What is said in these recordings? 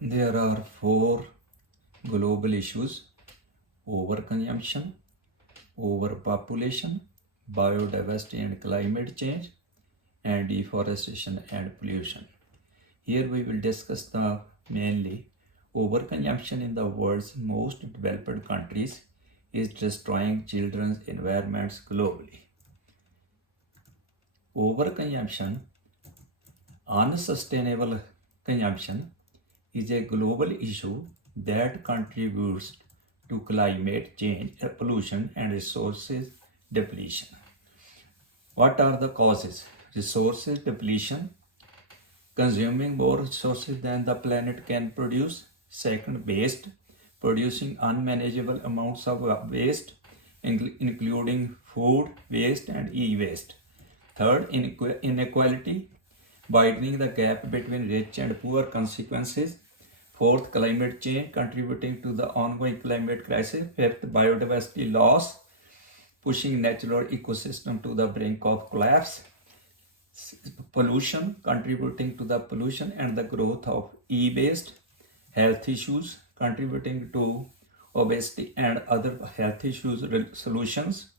There are four global issues: overconsumption, overpopulation, biodiversity and climate change, and deforestation and pollution. Here we will discuss the mainly overconsumption in the world's most developed countries is destroying children's environments globally. Overconsumption, unsustainable consumption, is a global issue that contributes to climate change, pollution, and resources depletion. What are the causes? Resources depletion, consuming more resources than the planet can produce. Second, waste, producing unmanageable amounts of waste, including food waste and e-waste. Third, inequality, widening the gap between rich and poor consequences. Fourth, climate change, contributing to the ongoing climate crisis. Fifth, biodiversity loss, pushing natural ecosystem to the brink of collapse. Pollution, contributing to the pollution and the growth of e-waste. Health issues, contributing to obesity and other health issues solutions.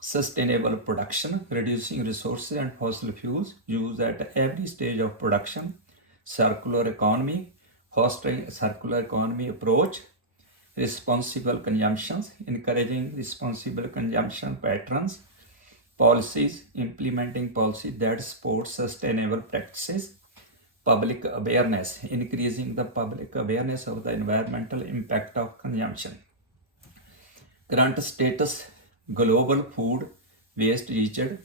Sustainable production, reducing resources and fossil fuels used at every stage of production. Circular economy, fostering a circular economy approach. Responsible consumptions, encouraging responsible consumption patterns. Policies, implementing policies that support sustainable practices. Public awareness, increasing the public awareness of the environmental impact of consumption. Current status, global food waste reached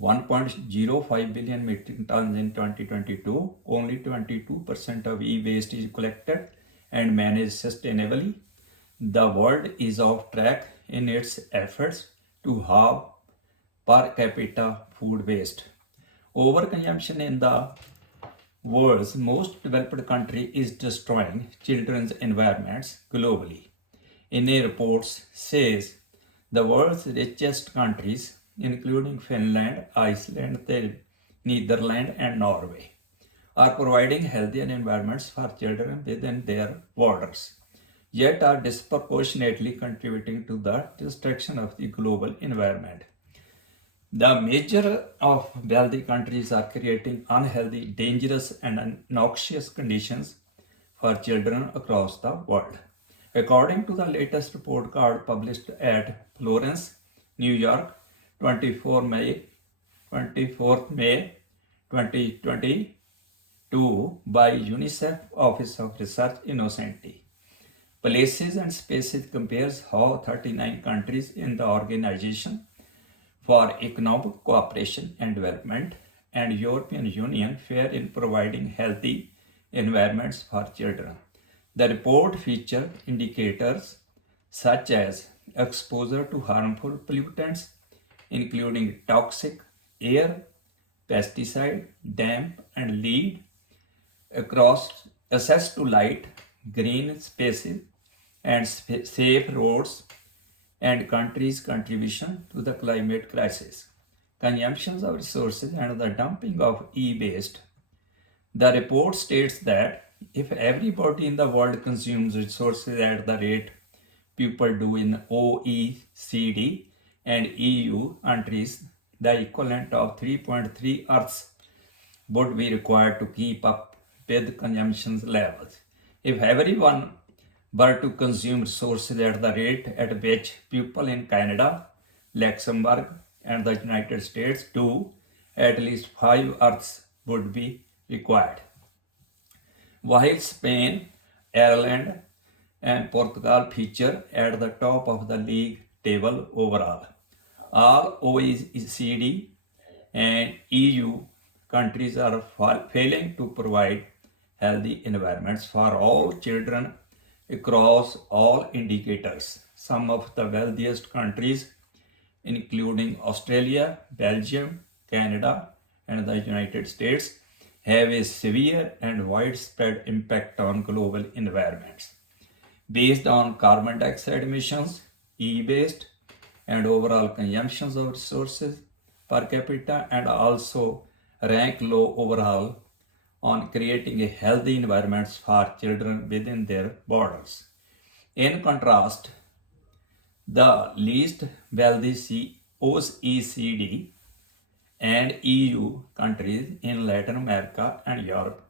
1.05 billion metric tons in 2022. Only 22% of e-waste is collected and managed sustainably. The world is off track in its efforts to halve per capita food waste. Overconsumption in the world's most developed country is destroying children's environments globally. In a report says the world's richest countries, including Finland, Iceland, the Netherlands, and Norway, are providing healthier environments for children within their borders, yet are disproportionately contributing to the destruction of the global environment. The major of wealthy countries are creating unhealthy, dangerous, and noxious conditions for children across the world. According to the latest report card published at Florence, New York, 24th May 2022 by UNICEF Office of Research Innocenti. Places and Spaces compares how 39 countries in the Organization for Economic Cooperation and Development and European Union fare in providing healthy environments for children. The report features indicators such as exposure to harmful pollutants, including toxic air, pesticide, damp, and lead, across access to light, green spaces, and safe roads, and countries' contribution to the climate crisis, consumption of resources, and the dumping of e-waste. The report states that if everybody in the world consumes resources at the rate people do in OECD and EU countries, the equivalent of 3.3 Earths would be required to keep up with consumption levels. If everyone were to consume resources at the rate at which people in Canada, Luxembourg, and the United States do, at least 5 Earths would be required. While Spain, Ireland, and Portugal feature at the top of the league table overall, all OECD and EU countries are failing to provide healthy environments for all children across all indicators. Some of the wealthiest countries, including Australia, Belgium, Canada, and the United States, have a severe and widespread impact on global environments. Based on carbon dioxide emissions, e-waste, and overall consumptions of resources per capita, and also rank low overall on creating a healthy environment for children within their borders. In contrast, the least wealthy OECD and EU countries in Latin America and Europe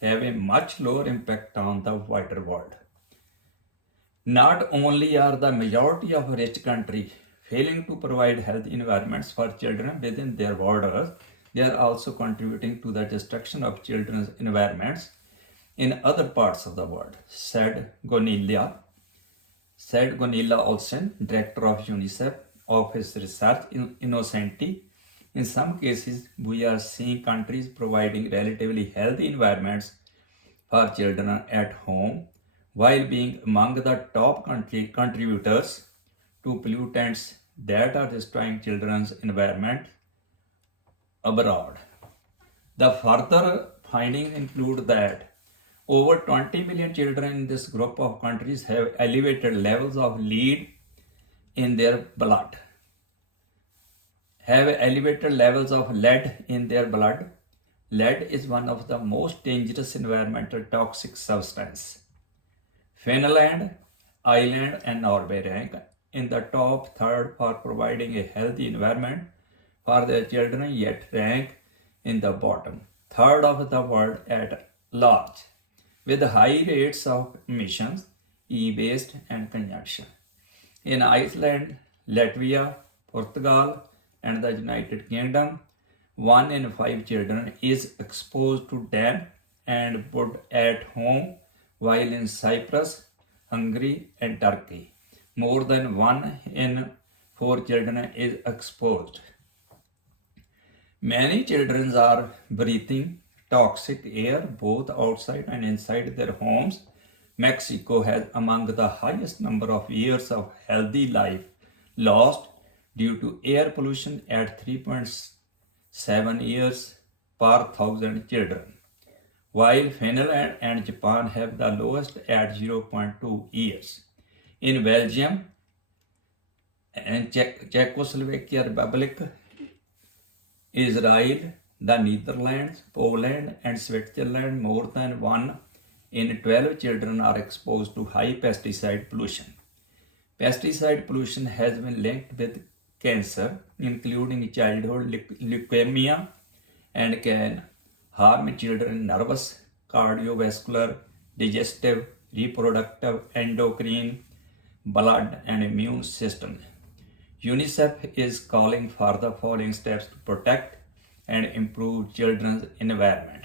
have a much lower impact on the wider world. Not only are the majority of rich countries failing to provide healthy environments for children within their borders, they are also contributing to the destruction of children's environments in other parts of the world, said Gunilla Olsen, director of UNICEF Office Research in Innocenti. In some cases, we are seeing countries providing relatively healthy environments for children at home while being among the top contributors to pollutants that are destroying children's environment abroad. The further findings include that over 20 million children in this group of countries have elevated levels of lead in their blood. Have elevated levels of lead in their blood. Lead is one of the most dangerous environmental toxic substances. Finland, Ireland, and Norway rank in the top third for providing a healthy environment for their children, yet rank in the bottom third of the world at large, with high rates of emissions, e-waste, and consumption. In Iceland, Latvia, Portugal, and the United Kingdom, 1 in 5 children is exposed to damp and wood at home, while in Cyprus, Hungary, and Turkey, more than 1 in 4 children is exposed. Many children are breathing toxic air both outside and inside their homes. Mexico has among the highest number of years of healthy life lost due to air pollution at 3.7 years per 1,000 children, while Finland and Japan have the lowest at 0.2 years. In Belgium and Czechoslovakia Republic, Israel, the Netherlands, Poland, and Switzerland, more than 1 in 12 children are exposed to high pesticide pollution. Pesticide pollution has been linked with cancer, including childhood leukemia, and can harm children's nervous, cardiovascular, digestive, reproductive, endocrine, blood, and immune system. UNICEF is calling for the following steps to protect and improve children's environment.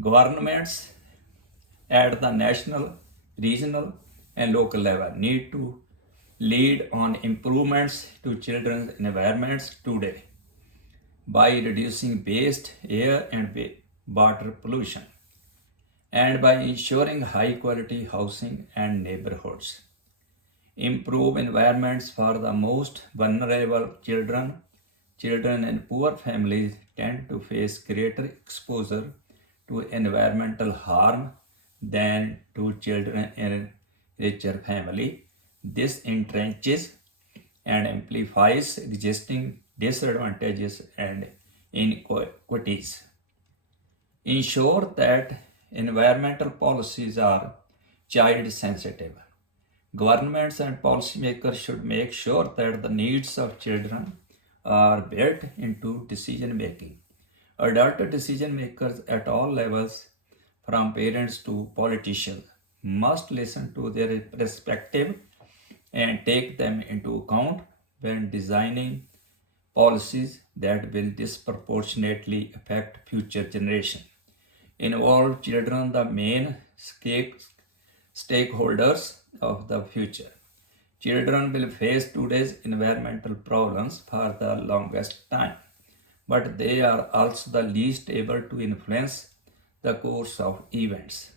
Governments at the national, regional, and local level need to lead on improvements to children's environments today by reducing waste, air, and water pollution, and by ensuring high quality housing and neighborhoods. Improve environments for the most vulnerable children. Children in poor families tend to face greater exposure to environmental harm than to children in richer families. This entrenches and amplifies existing disadvantages and inequities. Ensure that environmental policies are child sensitive. Governments and policymakers should make sure that the needs of children are built into decision making. Adult decision makers at all levels, from parents to politicians, must listen to their perspective and take them into account when designing policies that will disproportionately affect future generations. Involve children, the main stakeholders of the future. Children will face today's environmental problems for the longest time, but they are also the least able to influence the course of events.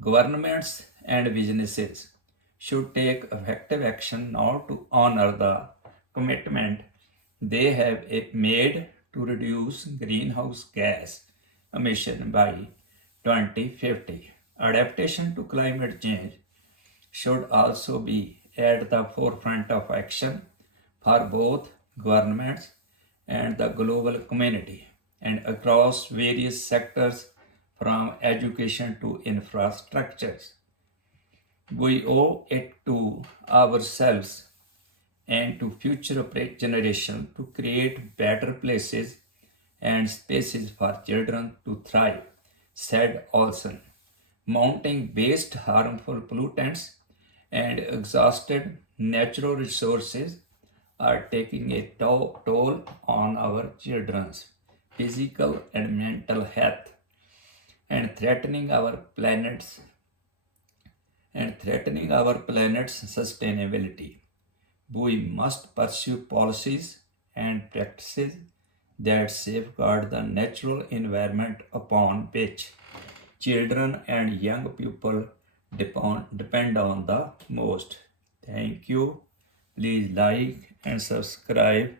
Governments and businesses should take effective action now to honor the commitment they have made to reduce greenhouse gas emission by 2050. Adaptation to climate change should also be at the forefront of action for both governments and the global community, and across various sectors from education to infrastructures. We owe it to ourselves and to future generations to create better places and spaces for children to thrive, said Olson. Mounting waste, harmful pollutants, and exhausted natural resources are taking a toll on our children's physical and mental health and threatening our planet's sustainability. We must pursue policies and practices that safeguard the natural environment upon which children and young people depend on the most. Thank you. Please like and subscribe